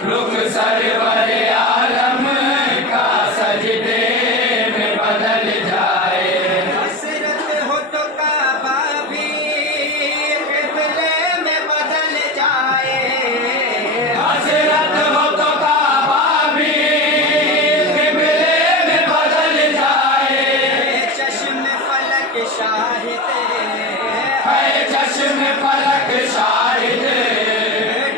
रुख सरवर आलम का सजदे में बदल जाए। हसरत हो तो काबा भी क़िबले में बदल जाए। हसरत हो तो काबा भी क़िबले में बदल जाए। चश्म फलक शाहिद है चश्म फलक शाहिद,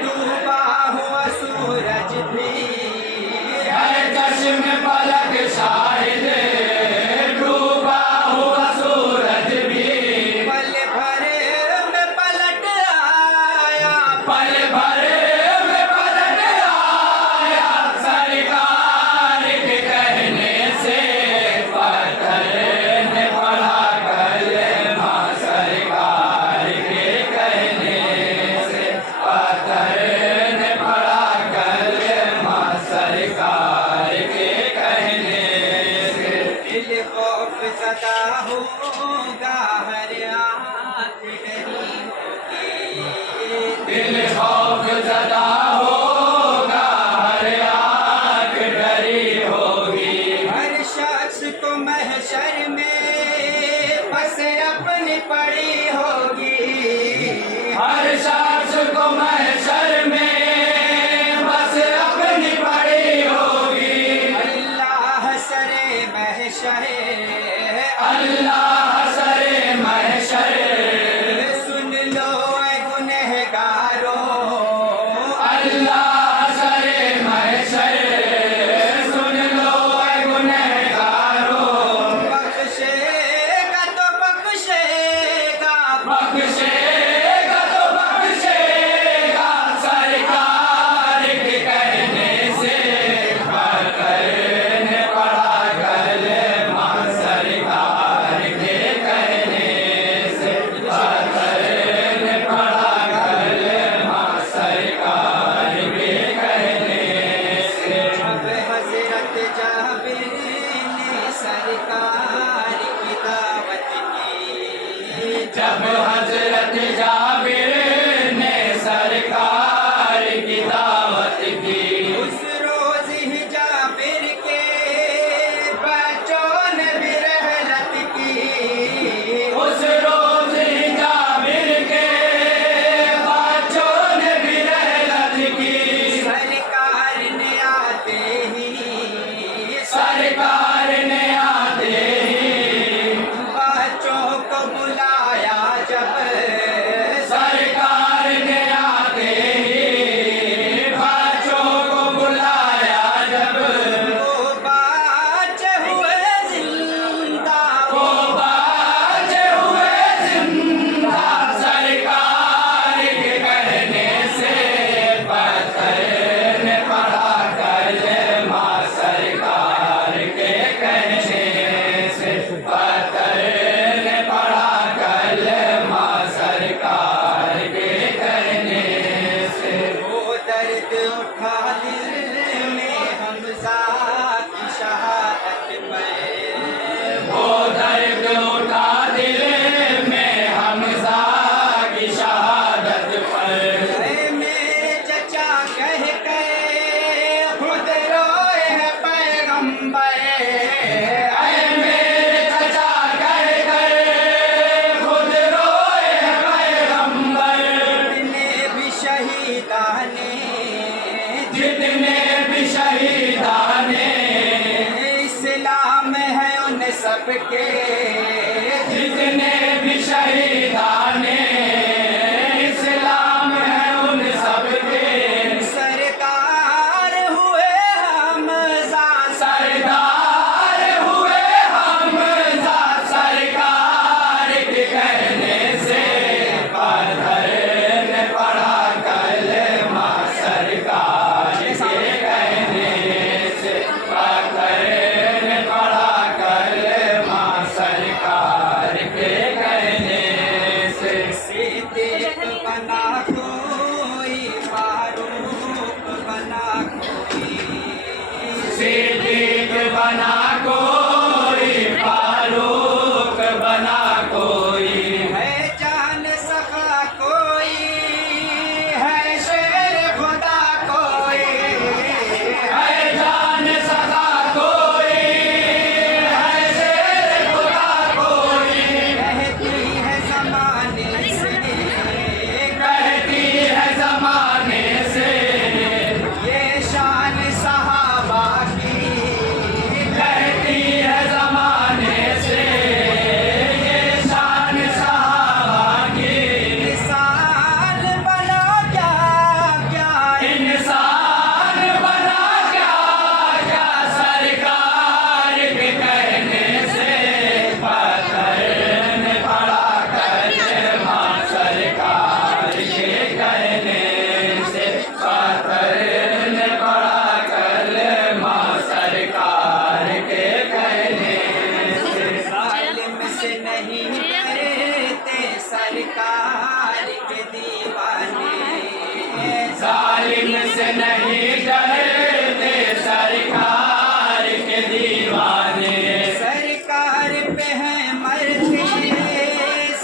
डूबा हुआ सूरज भी है चश्म फलक शाहिद, डूबा हुआ सूरज भी पल भर में पलट आया। पल भर में पलट आया। सरकार के कहने से पत्थर ने पढ़ा कलमा। सरकार के कहने से पत्थर ने पढ़ा कलमा। सरकार के कहने से दिल खौफ ज़दा होगा, हर आँख डरी होगी। दिल खौफ ज़दा होगा, हर आँख डरी होगी। हर शख्स को महशर में बस अपनी पड़ी होगी। हर शख्स को महशर में बस अपनी पड़ी होगी। अल्लाह सरे महशर, अल्लाह सरे महशर, सुन लो ऐ गुनहगारों। अल्लाह सरे महशर, सुन लो ऐ गुनहगारों। बख्शेगा तो बख्शेगा, बख्शेगा तो बख्शेगा। सरकार के कहने से पत्थर ने पढ़ा कलमा। सरकार के कहने से पत्थर ने पढ़ा कलमा। सरकार के कहने से अब हजरत जाबिर ने सरकार की दावत की। जब हजरत जाबिर ने सरकार की दावत की। उस रोज ही जाबिर के बच्चों ने भी रहलत की। उस रोज ही जाबिर के बच्चों ने भी रहलत की। सरकार ने आते ही, सरकार ने आते ही बच्चों को बुलाया जब। सरकार ने आते ही बच्चों को बुलाया जब। वो बच्चे हुए जिंदा, वो बच्चे हुए जिंदा। सरकार के कहने से पत्थर ने पढ़ा कलमा। सरकार के कहने से पत्थर ने पढ़ा कलमा। सरकार के कहने से वो दर्द उठा दिल में हमजा की शहादत पर। वो दर्द उठा दिल में हमजा की शहादत पर। ऐ मेरे चचा कह के खुद रोए हैं पैगंबर। ऐ मेरे चचा कह कर खुद रोए हैं पैगंबर। जितने भी शहीदाने, जितने भी शहीदाने इस्लाम है उन सबके। जितने भी शहीदाने इस्लाम है उन सबके। सरकार हुए हमजा, सरदार हुए हमजा। सरकार के कहने से पत्थर ने पढ़ा सिद्दीक बना कोई, फारूक बना कोई, सिद्दीक बना कोई, फारूक बना कोई, है जान सखा कोई, है शेर खुदा कोई, है जान सदा कोई, है शेर खुदा कोई, कहती है जमाने से, कहती है जमाने से, ये शान सहाबा की, कहती है जमाने से, ये शान सहाबा की, इंसान बना क्या क्या, इंसान बना क्या क्या सरकार के कहने से, पत्थर ने पड़ा कलमा सरकार के कहने से, पत्थर ने पड़ा कलमा सरकार के कहने से, जालिम से नहीं डरते सरकार के दीवाने, जालिम से नहीं डरते सरकार के दीवाने, सरकार पे है मरते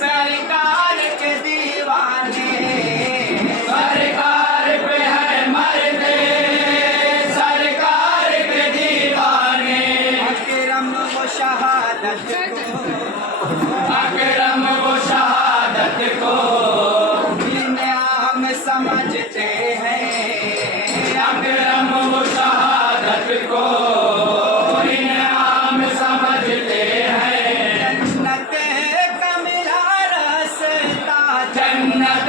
सरकार के दीवाने, सरकार पे है मरते सरकार के दीवाने, अकरम वो शहादत को, अकरम वो शहादत को, इनाम समझते हैं, अकरम वो शहादत को इनाम समझते हैं, जन्नत का मिला रास्ता, जन्नत